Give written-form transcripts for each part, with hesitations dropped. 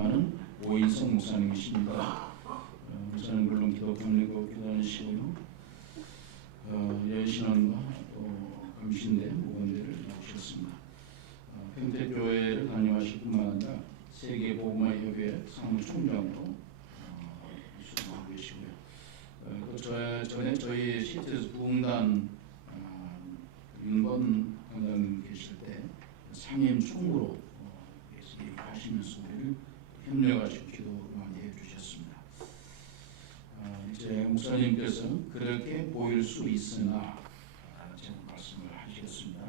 하는 오인성 목사님이십니다. 목사님 물론 기도 감리고 기도하시고요. 여신원과 또 감신대 무건대를 나오셨습니다. 평택교회를 담임하실 뿐만 아니라 세계복음화협회 사무총장으로 수고하고 계시고요. 그 전에 저희 시트에서 부흥단 윤건 강장님 계실 때 상임 총무로 하시면서 우리를 협력하시고 기도 많이 해주셨습니다. 이제 목사님께서 그렇게 보일 수 있으나 제가 말씀을 하시겠습니다.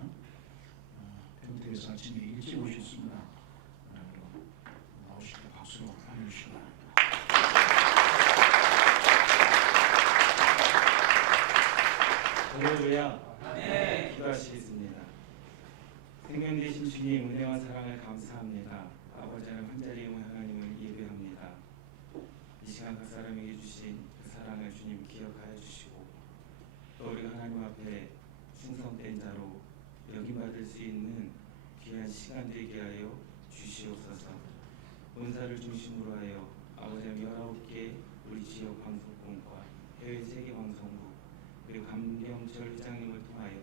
평택에서 아침에 일찍 오셨습니다. 나오실 때 박수로 환영해주시기 바랍니다. 할렐루야. 네. 기도하시겠습니다. 생명 되신 주님 은혜와 사랑을 감사합니다. 아버지 하나님 한자리의 하나님을 예배합니다. 이 시간 각 사람에게 주신 그 사랑을 주님 기억하여 주시고 또 우리가 하나님 앞에 충성된 자로 여김받을 수 있는 귀한 시간 되게 하여 주시옵소서. 본사를 중심으로 하여 아버지 하나님 19개 우리 지역 방송국과 해외 세계 방송국 그리고 감경철 회장님을 통하여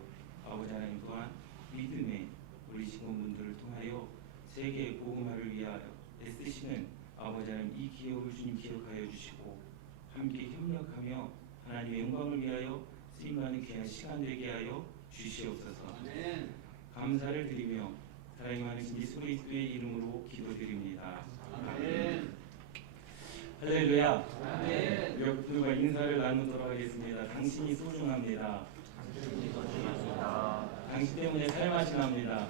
아버지 하나님 또한 믿음의 우리 직원분들을 통하여 세계 복음화를 위하여 애쓰시는 아버지 하나님 이 기업을 주님 기억하여 주시고 함께 협력하며 하나님의 영광을 위하여 쓰임받는 귀한 시간 되게 하여 주시옵소서. 아멘. 감사를 드리며 사랑이 많으신 예수 그리스도의 이름으로 기도드립니다. 아멘. 할렐루야. 아멘. 여러분과 인사를 나누도록 하겠습니다. 당신이 소중합니다. 당신 때문에 삶하시 납니다.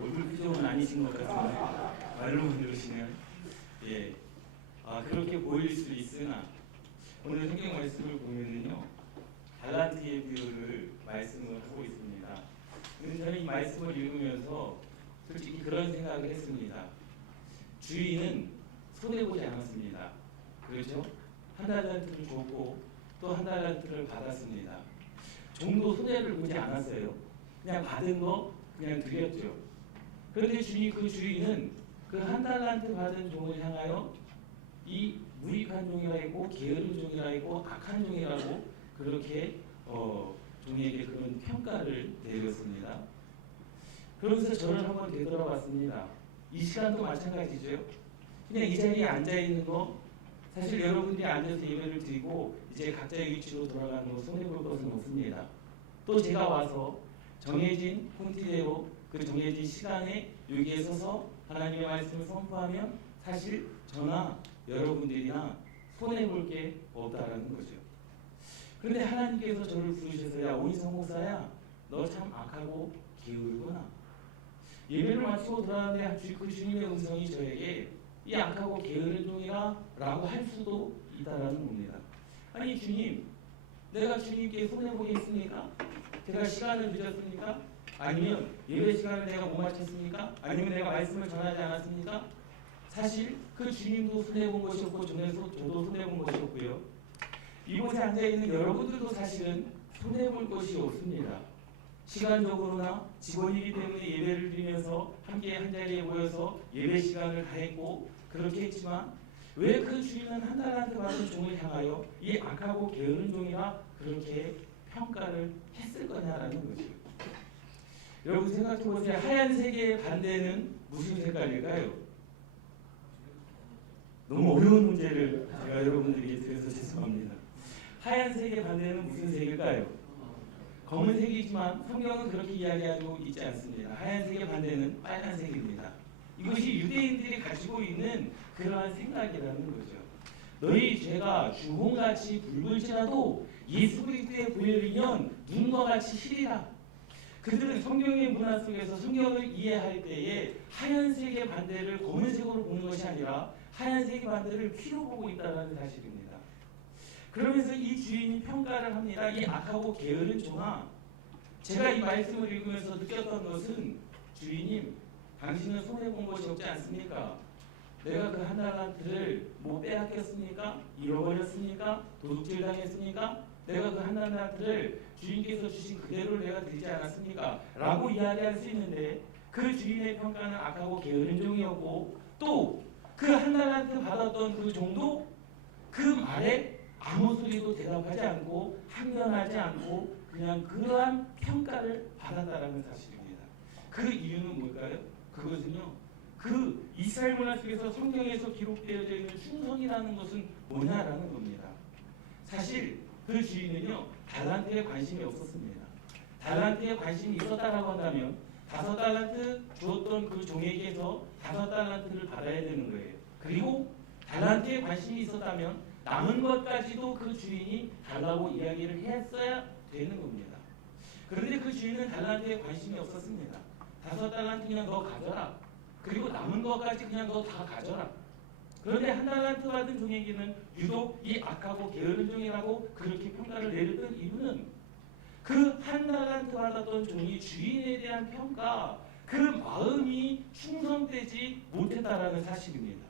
얼굴 표정은 아니신 것 같은데 말로만 들으시네요. 예, 그렇게 보일 수 있으나 오늘 성경 말씀을 보면은요 달란트의 비유를 말씀을 하고 있습니다. 근데 저는 이 말씀을 읽으면서 솔직히 그런 생각을 했습니다. 주인은 손해보지 않았습니다. 그렇죠? 한 달란트를 줬고 또 한 달란트를 받았습니다. 종도 손해를 보지 않았어요. 그냥 받은 거 그냥 드렸죠. 그런데 그 주인은 그 한 달란트 받은 종을 향하여 이 무익한 종이라 했고 게으른 종이라 했고 악한 종이라고 그렇게 종에게 그런 평가를 내렸습니다. 그러면서 저를 한번 되돌아봤습니다. 이 시간도 마찬가지죠. 그냥 이 자리에 앉아 있는 거 사실 여러분들이 앉아서 예배를 드리고 이제 각자의 위치로 돌아가는 거 손해볼 것은 없습니다. 또 제가 와서 정해진 폰티대로 그 정해진 시간에 여기에 서서 하나님의 말씀을 선포하면 사실 저나 여러분들이나 손해볼 게 없다라는 거죠. 그런데 하나님께서 저를 부르셔서 야 오인성 목사야 너 참 악하고 게으르구나. 예배를 마치고 돌아가는데 그 주님의 음성이 저에게 이 악하고 게으른 종이라 라고 할 수도 있다라는 겁니다. 아니 주님 내가 주님께 손해보게 했습니까? 제가 시간을 늦었습니까? 아니면 예배 시간을 내가 못 마쳤습니까? 아니면 내가 말씀을 전하지 않았습니까? 사실 그 주님도 손해본 것이 없고 저도 손해본 것이 없고요. 이곳에 앉아있는 여러분들도 사실은 손해볼 것이 없습니다. 시간적으로나 직원이기 때문에 예배를 드리면서 함께 한자리에 모여서 예배 시간을 다했고 그렇게 했지만 왜 그 주인은 한 달란트 받은 종을 향하여 이 악하고 게으른 종이라 그렇게 평가를 했을 거냐라는 거죠. 여러분 생각해보세요. 하얀색의 반대는 무슨 색깔일까요? 너무 어려운 문제를 제가 여러분들에게 드려서 죄송합니다. 하얀색의 반대는 무슨 색일까요? 검은색이지만 성경은 그렇게 이야기하고 있지 않습니다. 하얀색의 반대는 빨간색입니다. 이것이 유대인들이 가지고 있는 그러한 생각이라는 거죠. 너희 죄가 주홍같이 붉을지라도 예수 그리스도의 보혈이면 눈과 같이 희리라. 그들은 성경의 문화 속에서 성경을 이해할 때에 하얀색의 반대를 검은색으로 보는 것이 아니라 하얀색의 반대를 피로 보고 있다는 사실입니다. 그러면서 이 주인이 평가를 합니다. 이 악하고 게으른 종아, 제가 이 말씀을 읽으면서 느꼈던 것은 주인님, 당신은 손해본 것이 없지 않습니까? 내가 그 한 달란트를 뭐 빼앗겼습니까? 잃어버렸습니까? 도둑질 당했습니까? 내가 그 한 달란트를 주인께서 주신 그대로 내가 드리지 않았습니까? 라고 이야기할 수 있는데 그 주인의 평가는 악하고 게으른 종이었고 또 그 한 달란트 받았던 그 종도 그 말에 아무 소리도 대답하지 않고 항변하지 않고 그냥 그러한 평가를 받았다라는 사실입니다. 그 이유는 뭘까요? 그것은요. 그 이스라엘 문화 속에서 성경에서 기록되어져 있는 충성이라는 것은 뭐냐라는 겁니다. 사실 그 주인은요. 달란트에 관심이 없었습니다. 달란트에 관심이 있었다라고 한다면 5달란트 주었던 그 종에게서 5달란트를 받아야 되는 거예요. 그리고 달란트에 관심이 있었다면 남은 것까지도 그 주인이 달라고 이야기를 했어야 되는 겁니다. 그런데 그 주인은 달란트에 관심이 없었습니다. 5달란트 그냥 너 가져라. 그리고 남은 것까지 그냥 너 다 가져라. 그런데 한 달란트 받은 종에게는 유독 이 악하고 게으른 종이라고 그렇게 평가를 내렸던 이유는 그 한 달란트 받았던 종이 주인에 대한 평가, 그 마음이 충성되지 못했다라는 사실입니다.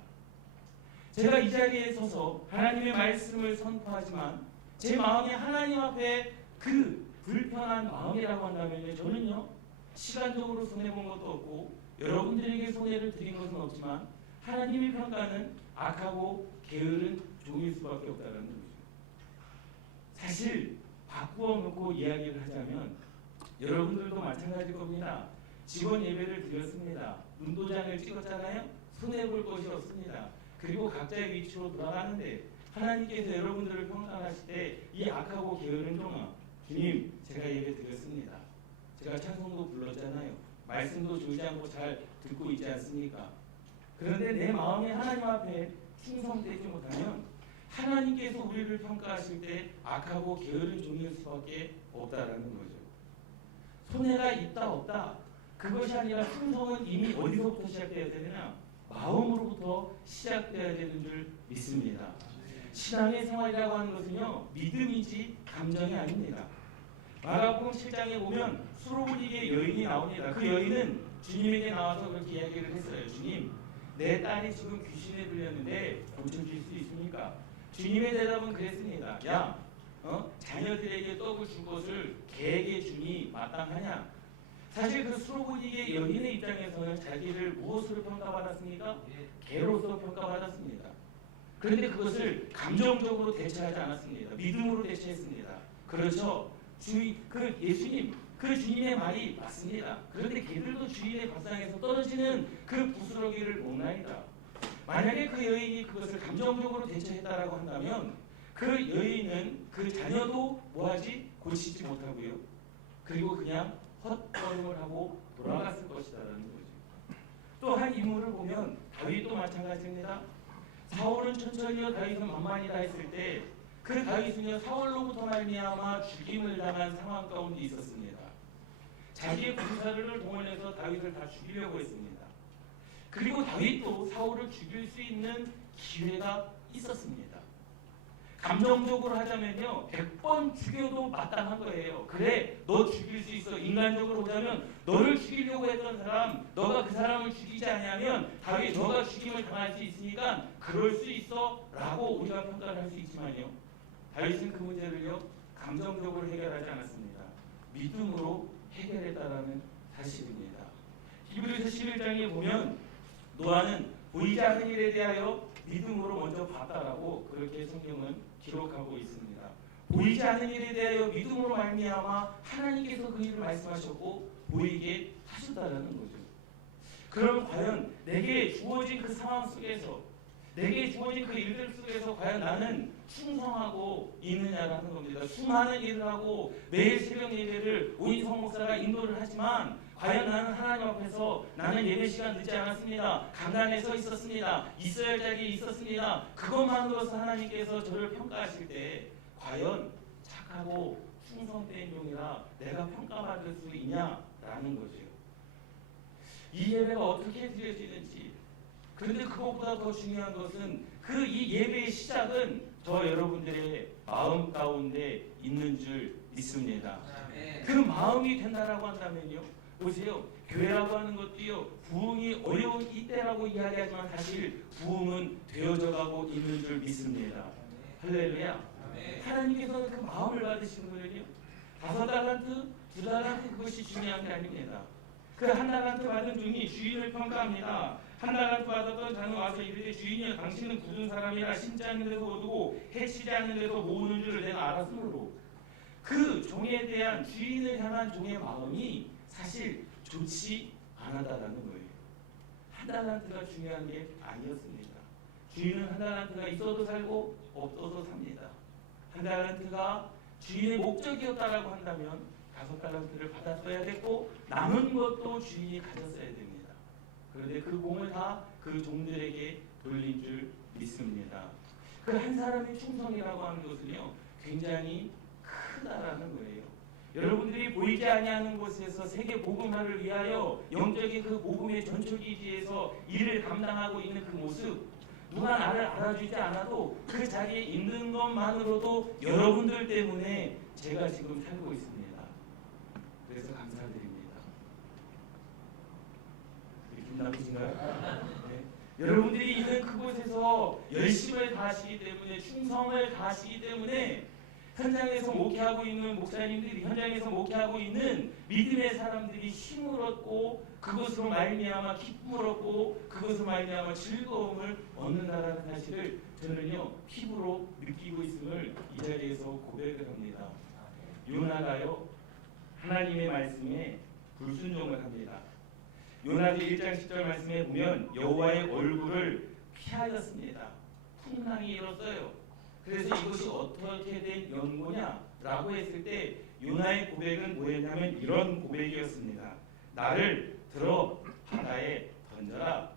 제가 이 자리에 서서 하나님의 말씀을 선포하지만 제 마음이 하나님 앞에 그 불편한 마음이라고 한다면 저는요 시간적으로 손해본 것도 없고 여러분들에게 손해를 드린 것은 없지만 하나님의 평가는 악하고 게으른 종일 수밖에 없다는 거죠. 사실 바꾸어 놓고 이야기를 하자면 여러분들도 마찬가지일 겁니다. 직원 예배를 드렸습니다. 눈도장을 찍었잖아요. 손해볼 것이 없습니다. 그리고 각자의 위치로 돌아가는데 하나님께서 여러분들을 평가하실 때 이 악하고 게으른 종아 주님 제가 예배 드렸습니다. 제가 찬송도 불렀잖아요. 말씀도 줄지 않고 잘 듣고 있지 않습니까? 그런데 내 마음이 하나님 앞에 충성되지 못하면 하나님께서 우리를 평가하실 때 악하고 게으른 종일 수밖에 없다라는 거죠. 손해가 있다 없다 그것이 아니라 충성은 이미 어디서부터 시작돼야 되느냐? 마음으로부터 시작돼야 되는 줄 믿습니다. 신앙의 생활이라고 하는 것은요 믿음이지 감정이 아닙니다. 마가복음 7장에 보면 수로부리게 여인이 나옵니다. 그 여인은 주님에게 나와서 그렇게 이야기를 했어요. 주님, 내 딸이 지금 귀신에 들렸는데 고쳐줄 수 있습니까? 주님의 대답은 그랬습니다. 야, 자녀들에게 떡을 줄 것을 개에게 주니 마땅하냐? 사실 그 수로부리게 여인의 입장에서는 자기를 무엇으로 평가받았습니까? 개로서 평가받았습니다. 그런데 그것을 감정적으로 대처하지 않았습니다. 믿음으로 대처했습니다. 그렇죠. 예수님, 그 주님의 말이 맞습니다. 그런데 개들도 주인의 밥상에서 떨어지는 그 부스러기를 먹나이다. 만약에 그 여인이 그것을 감정적으로 대처했다라고 한다면 그 여인은 그 자녀도 뭐하지? 고치지 못하고요. 그리고 그냥 헛걸음을 하고 돌아갔을 것이다라는 거죠. 또 한 인물을 보면 다윗도 마찬가지입니다. 사울은 천천히요 다윗은 만만히다 했을 때 그 다윗은요 사울로부터 말미암아 죽임을 당한 상황 가운데 있었습니다. 자기의 군사를 동원해서 다윗을 다 죽이려고 했습니다. 그리고 다윗도 사울을 죽일 수 있는 기회가 있었습니다. 감정적으로 하자면요 100번 죽여도 마땅한 거예요. 그래 너 죽일 수 있어. 인간적으로 보자면 너를 죽이려고 했던 사람 너가 그 사람을 죽이지 않으면 다윗 너가 죽임을 당할 수 있으니까 그럴 수 있어 라고 우리가 평가를 할 수 있지만요 다윗은 그 문제를요 감정적으로 해결하지 않았습니다. 믿음으로 해결했다라는 사실입니다. 히브리서 11장에 보면 노아는 보이지 않는 일에 대하여 믿음으로 먼저 봤다라고 그렇게 성경은 기록하고 있습니다. 보이지 않는 일에 대하여 믿음으로 말미암아 하나님께서 그 일을 말씀하셨고 보이게 하셨다라는 거죠. 그럼 과연 내게 주어진 그 상황 속에서 내게 주어진 그 일들 속에서 과연 나는 충성하고 있느냐라는 겁니다. 수많은 일을 하고 매일 새벽 예배를 오인성 목사가 인도를 하지만 과연 나는 하나님 앞에서 나는 예배 시간 늦지 않았습니다. 강단에 서 있었습니다. 있어야 할 자리에 있었습니다. 그것만으로서 하나님께서 저를 평가하실 때 과연 착하고 충성된 용이라 내가 평가받을 수 있냐라는 거죠. 이 예배가 어떻게 드려지는지 그런데 그것보다 더 중요한 것은 그 이 예배의 시작은 저 여러분들의 마음 가운데 있는 줄 믿습니다. 그 마음이 된다라고 한다면요. 보세요. 교회라고 하는 것도요. 부흥이 어려운 이때라고 이야기하지만 사실 부흥은 되어져 가고 있는 줄 믿습니다. 할렐루야. 하나님께서는 그 마음을 받으신 분은요. 5달란트, 2달란트 그것이 중요한 게 아닙니다. 그 한 달란트 받은 종이 주인을 평가합니다. 한 달란트 받았던 자는 와서 이르되 주인이여 당신은 굳은 사람이라 심지 않는 데서 얻고 해치지 않는 데서 모으는 줄을 내가 알았으므로 그 종에 대한 주인을 향한 종의 마음이 사실 좋지 않았다라는 거예요. 한 달란트가 중요한 게 아니었습니다. 주인은 한 달란트가 있어도 살고 없어도 삽니다. 한 달란트가 주인의 목적이었다라고 한다면 5달란트를 받았어야 됐고 남은 것도 주인이 가졌어야 됩니다. 그런데 그 공을 다 그 종들에게 돌린 줄 믿습니다. 그 한 사람의 충성이라고 하는 것은요 굉장히 크다라는 거예요. 여러분들이 보이지 아니하는 곳에서 세계 복음화를 위하여 영적인 그 복음의 전초기지에서 일을 감당하고 있는 그 모습, 누가 나를 알아주지 않아도 그 자리에 있는 것만으로도 여러분들 때문에 제가 지금 살고 있습니다. 그래서 감사드립니다. 기분 나쁘신가요? 네. 여러분들이 있는 그곳에서 열심을 다하시기 때문에, 충성을 다하시기 때문에 현장에서 목회하고 있는 목사님들이, 현장에서 목회하고 있는 믿음의 사람들이 힘을 얻고 그것으로 말미암아 기쁨을 얻고 그것으로 말미암아 즐거움을 얻는다라는 사실을 저는요 피부로 느끼고 있음을 이 자리에서 고백을 합니다. 요나가요 하나님의 말씀에 불순종을 합니다. 요나서 1장 10절 말씀에 보면 여호와의 얼굴을 피하였습니다. 풍랑이 일었어요. 그래서 이것이 어떻게 된 연고냐라고 했을 때 요나의 고백은 뭐였냐면 이런 고백이었습니다. 나를 들어 바다에 던져라.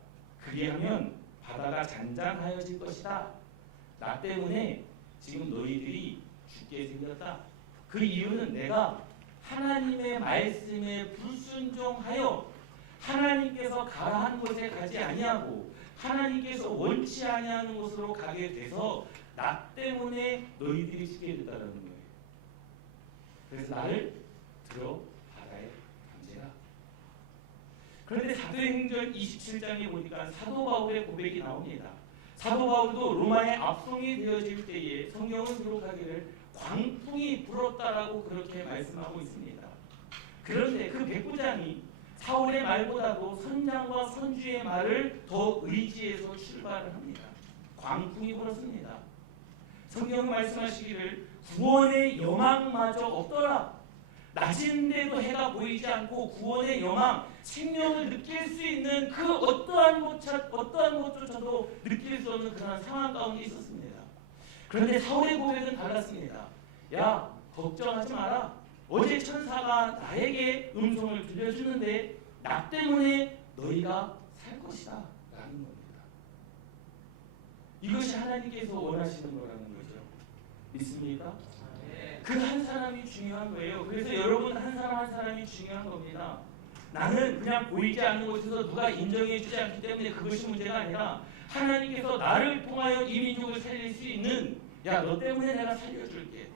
그리하면 바다가 잔잔하여질 것이다. 나 때문에 지금 너희들이 죽게 생겼다. 그 이유는 내가 하나님의 말씀에 불순종하여 하나님께서 가라 한 곳에 가지 아니하고 하나님께서 원치 아니하는 곳으로 가게 돼서 나 때문에 너희들이 죽게 됐다는 거예요. 그래서 나를 들어 바다에 던지라. 그런데 사도행전 27장에 보니까 사도 바울의 고백이 나옵니다. 사도 바울도 로마에 압송이 되어질 때에 성경은 기록하기를 광풍이 불었다라고 그렇게 말씀하고 있습니다. 그런데 그 백부장이 사울의 말보다도 선장과 선주의 말을 더 의지해서 출발을 합니다. 광풍이 불었습니다. 성경 말씀하시기를 구원의 영광마저 없더라. 낮인데도 해가 보이지 않고 구원의 영광, 생명을 느낄 수 있는 그 어떠한 것조차도 느낄 수 없는 그런 상황 가운데 있었습니다. 그런데 사울의 고백은 달랐습니다. 야, 걱정하지 마라. 어제 천사가 나에게 음성을 들려주는데 나 때문에 너희가 살 것이다 라는 겁니다. 이것이 하나님께서 원하시는 거라는 거죠. 믿습니까? 그 한 사람이 중요한 거예요. 그래서 여러분 한 사람 한 사람이 중요한 겁니다. 나는 그냥 보이지 않는 곳에서 누가 인정해 주지 않기 때문에 그것이 문제가 아니라 하나님께서 나를 통하여 이 민족을 살릴 수 있는, 야, 너 때문에 내가 살려줄게.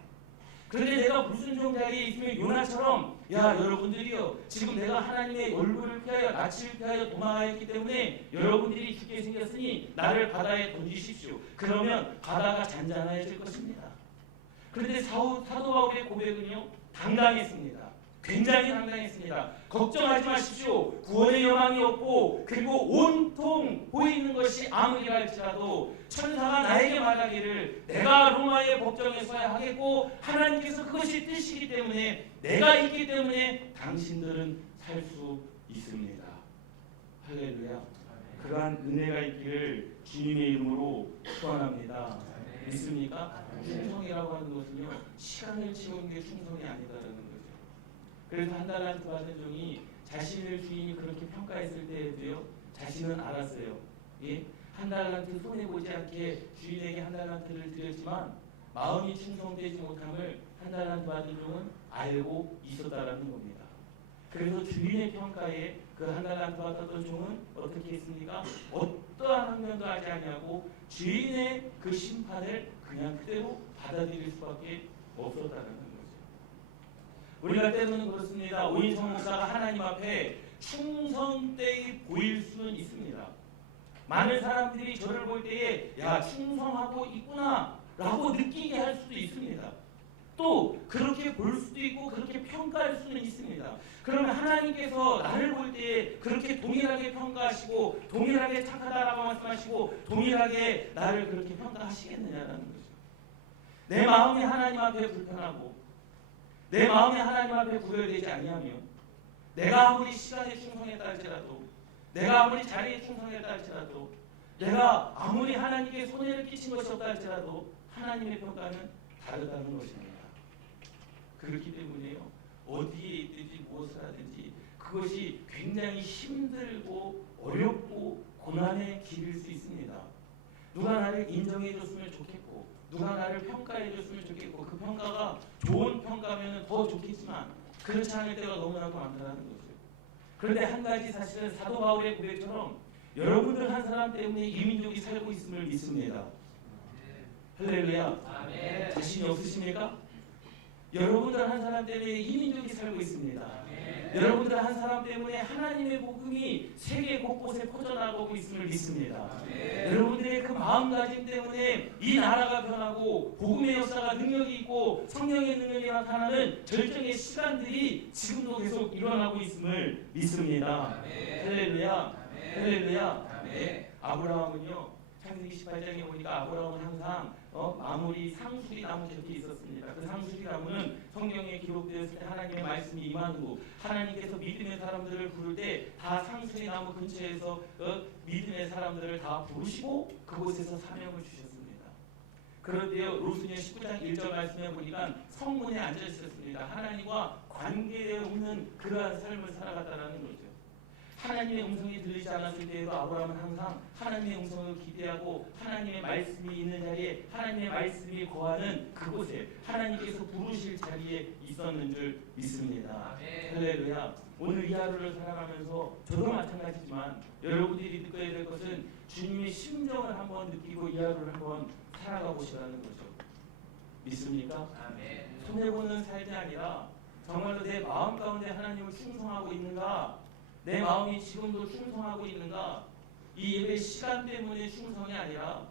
그런데 내가 불순종 자리에 있으면 요나처럼, 야, 여러분들이요, 지금 내가 하나님의 얼굴을 피하여 낯을 피하여 도망하였기 때문에 여러분들이 죽게 생겼으니 나를 바다에 던지십시오. 그러면 바다가 잔잔해질 것입니다. 그런데 사도 바울의 고백은요 당당했습니다. 굉장히 당당했습니다. 걱정하지 마십시오. 구원의 여망이 없고 그리고 온통 보이는 것이 아무리 할지라도 천사가 나에게 말하기를 내가 로마의 법정에 서야 하겠고 하나님께서 그것이 뜻이기 때문에 내가 있기 때문에 당신들은 살 수 있습니다. 할렐루야. 그러한 은혜가 있기를 주님의 이름으로 축원합니다. 믿습니까? 충성이라고 하는 것은요 시간을 채우는 게 충성이 아니다라는 거죠. 그래서 한 달란트 받은 종이 자신을 주인이 그렇게 평가했을 때에도요 자신은 알았어요. 예? 한 달란트 손해보지 않게 주인에게 한 달란트를 드렸지만 마음이 충성되지 못함을 한 달란트 받은 종은 알고 있었다라는 겁니다. 그래서 주인의 평가에 그 한 달란트 받았던 종은 어떻게 했습니까? 어떠한 항변도 하지 아니하고 주인의 그 심판을 그냥 그대로 받아들일 수밖에 없었다는 거죠. 우리가 때로는 그렇습니다. 오인성 목사가 하나님 앞에 충성되이 보일 수는 있습니다. 많은 사람들이 저를 볼 때에 야, 충성하고 있구나 라고 느끼게 할 수도 있습니다. 또 그렇게 볼 수도 있고 그렇게 평가할 수는 있습니다. 그러면 하나님께서 나를 볼 때 그렇게 동일하게 평가하시고 동일하게 착하다라고 말씀하시고 동일하게 나를 그렇게 평가하시겠느냐라는 거죠. 내 마음이 하나님 앞에 불편하고 내 마음이 하나님 앞에 구별되지 아니하며 내가 아무리 시간에 충성했다 할지라도 내가 아무리 자리에 충성했다 할지라도 내가 아무리 하나님께 손해를 끼친 것이 없다 할지라도 하나님의 평가는 다르다는 것입니다. 그렇기 때문에요. 어디에 있든지 무엇을 하든지 그것이 굉장히 힘들고 어렵고 고난의 길일 수 있습니다. 누가 나를 인정해 줬으면 좋겠고 누가 나를 평가해 줬으면 좋겠고 그 평가가 좋은 평가면 더 좋겠지만 그렇지 않을 때가 너무나도 많다는 거죠. 그런데 한 가지 사실은 사도 바울의 고백처럼 여러분들 한 사람 때문에 이 민족이 살고 있음을 믿습니다. 할렐루야. 아멘. 자신이 없으십니까? 여러분들 한 사람 때문에 이 민족이 살고 있습니다. 아멘. 여러분들 한 사람 때문에 하나님의 복음이 세계 곳곳에 퍼져나가고 있음을 믿습니다. 아멘. 여러분들의 그 마음가짐 때문에 이 나라가 변하고 복음의 역사가 능력이 있고 성령의 능력이 나타나는 절정의 시간들이 지금도 계속 일어나고 있음을 믿습니다. 아멘. 할렐루야. 할렐루야. 아멘. 아브라함은요. 창세기 18장에 보니까 아브라함은 항상 마무리 상수리 나무 곁에 있었습니다. 그 상수리 나무는 성경에 기록되었을 때 하나님의 말씀이 임한 후 하나님께서 믿음의 사람들을 부를 때 다 상수리 나무 근처에서 믿음의 사람들을 다 부르시고 그곳에서 사명을 주셨습니다. 그런데요 로스년 19장 1절 말씀에 보니까 성문에 앉아 있었습니다. 하나님과 관계에 없는 그러한 삶을 살아갔다는 거죠. 하나님의 음성이 들리지 않았을 때에도 아브라함은 항상 하나님의 음성을 기대하고 하나님의 말씀이 있는 자리에 하나님의 말씀이 거하는 그곳에 하나님께서 부르실 자리에 있었는 줄 믿습니다. 할렐루야. 오늘 이 하루를 살아가면서 저도 마찬가지지만 여러분들이 느껴야 될 것은 주님의 심정을 한번 느끼고 이 하루를 한번 살아가 보시라는 거죠. 믿습니까? 손해보는 삶이 아니라 정말로 내 마음 가운데 하나님을 충성하고 있는가? 내 마음이 지금도 충성하고 있는가? 이 예배 시간 때문에 충성이 아니라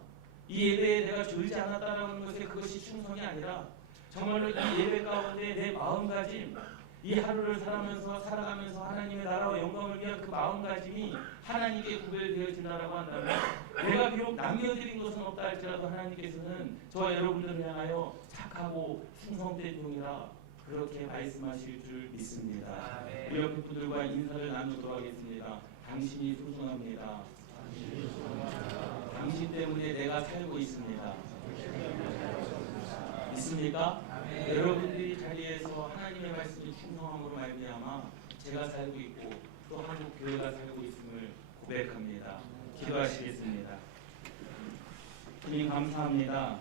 이 예배에 내가 졸지 않았다는 것에 그것이 충성이 아니라 정말로 이 예배 가운데 내 마음가짐 이 하루를 살아가면서 하나님의 나라와 영광을 위한 그 마음가짐이 하나님께 구별되어진다라고 한다면 내가 비록 남겨드린 것은 없다 할지라도 하나님께서는 저와 여러분들을 향하여 착하고 충성된 종이라 그렇게 말씀하실 줄 믿습니다. 우리 옆에 분들과 인사를 나누도록 하겠습니다. 당신이 소중합니다. 당신 때문에 내가 살고 있습니다. 믿습니까? 여러분들이 자리에서 하나님의 말씀이 충성함으로 말미암아 제가 살고 있고 또 한국 교회가 살고 있음을 고백합니다. 기도하시겠습니다. 주님 감사합니다.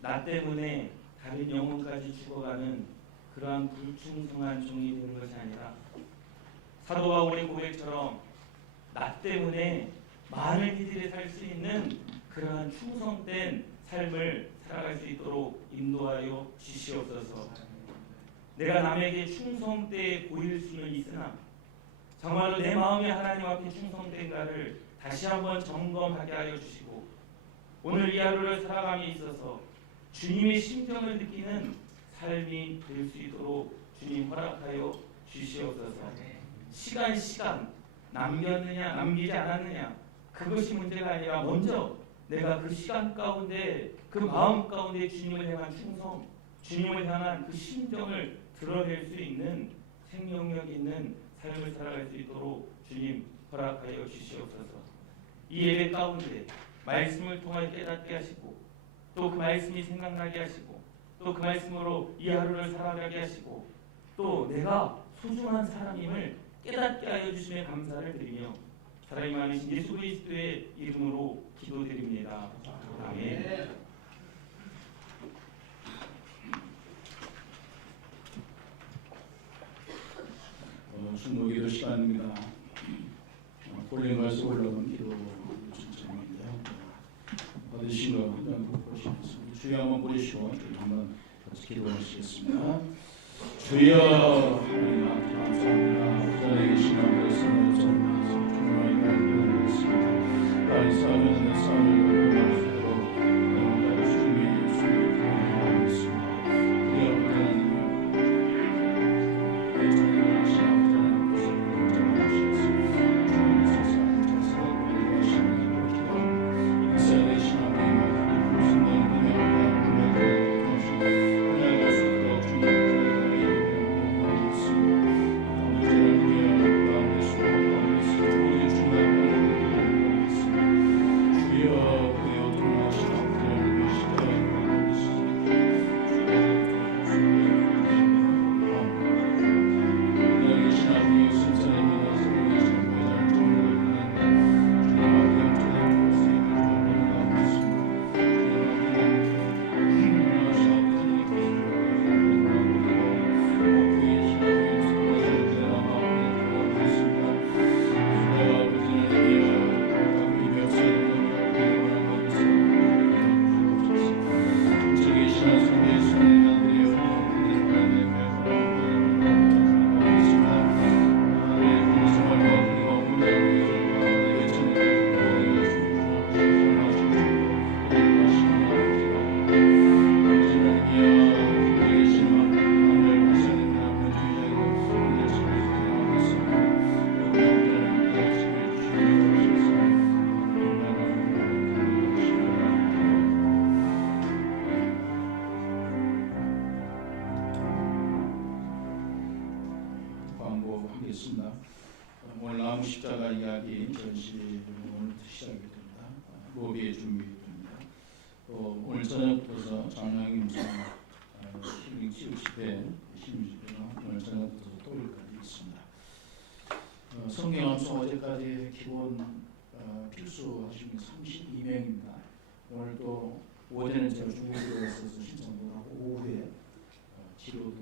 나 때문에 다른 영혼까지 죽어가는 그러한 불충성한 종이 되는 것이 아니라 사도 바울의 고백처럼 나 때문에 많은 이들이 살 수 있는 그러한 충성된 삶을 살아갈 수 있도록 인도하여 주시옵소서. 내가 남에게 충성되어 보일 수는 있으나 정말로 내 마음이 하나님 앞에 충성된가를 다시 한번 점검하게 하여 주시고 오늘 이 하루를 살아감에 있어서 주님의 심정을 느끼는 삶이 될 수 있도록 주님 허락하여 주시옵소서. 시간 남겼느냐 남기지 않았느냐 그것이 문제가 아니라 먼저 내가 그 시간 가운데 그 마음 가운데 주님을 향한 충성 주님을 향한 그 심정을 드러낼 수 있는 생명력 있는 삶을 살아갈 수 있도록 주님 허락하여 주시옵소서. 이 예배 가운데 말씀을 통하여 깨닫게 하시고 또 그 말씀이 생각나게 하시고 또 그 말씀으로 이 하루를 살아가게 하시고 또 내가 소중한 사람임을 깨닫게 하여 주심에 감사를 드리며 사랑이 많으신 예수 그리스도의 이름으로 기도드립니다. 아멘. 순도기도 시간입니다. 콜링가서 올라온 기도 신청인데요. 받으신 거 한번 보시면서 주여 한번 보내시고 한번 기도하시겠습니다. 주여 하나님 앞에 감사합니다. 자리에 계신 하나님의 손을 잡으면서 주님의 말씀을 드리겠습니다. 나의 삶은 내 삶을 바꿀 수 있도록 주님의 예수님을 기도하겠습니다. 네, 심지어 오늘 저녁부터 토요일까지 있습니다. 성경 암송 어제까지 기본 필수 하신 분 32명입니다. 오늘 또 어제는 제가 중국에 있어서 신청도 하고 오후에 치료도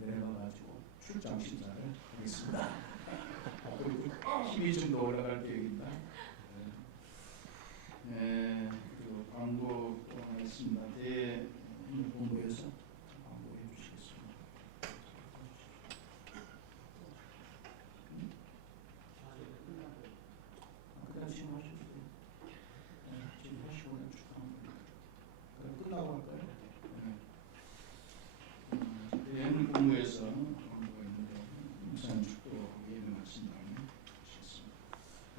내려가가지고 출장 심사를 하겠습니다. 그리고 힘이 좀 더 올라갈 계획입니다. 네, 그리고 광고 있습니다. 네, 공부해서 광고해 주시겠습니다. 그냥 지금 하셔도 돼요. 지금 하시고 축하합니다. 그럼 끝나고 할까요? 예능 공부에서 광고가 있는데 목사님 축도하고 예능 하신 다음에 하시겠습니다.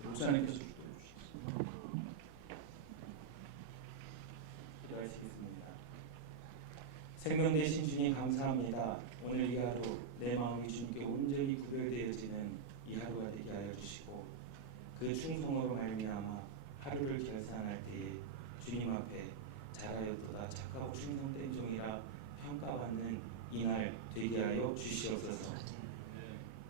목사님께서 축도해 주시겠습니다. 기도하시겠습니다. 생명 되신 주님 감사합니다. 오늘 이 하루 내 마음이 주님께 온전히 구별되어지는 이 하루가 되게 하여 주시고 그 충성으로 말미암아 하루를 결산할 때에 주님 앞에 잘하였도다 착하고 충성된 종이라 평가받는 이날 되게 하여 주시옵소서.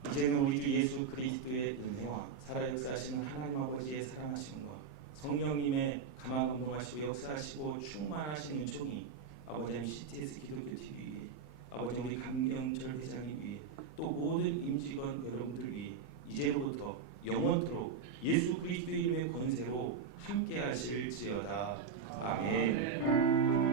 이제는 우리 주 예수 그리스도의 은혜와 살아 역사하시는 하나님 아버지의 사랑하심과 성령님의 감화 감동하시고 역사하시고 충만하신 은총이 아버지 CTS 기독교 TV 위에 아버지 우리 강경철 회장님 위에 또 모든 임직원 여러분들 위에 이제로부터 영원토록 예수 그리스도의 이름의 권세로 함께 하실지어다. 아멘.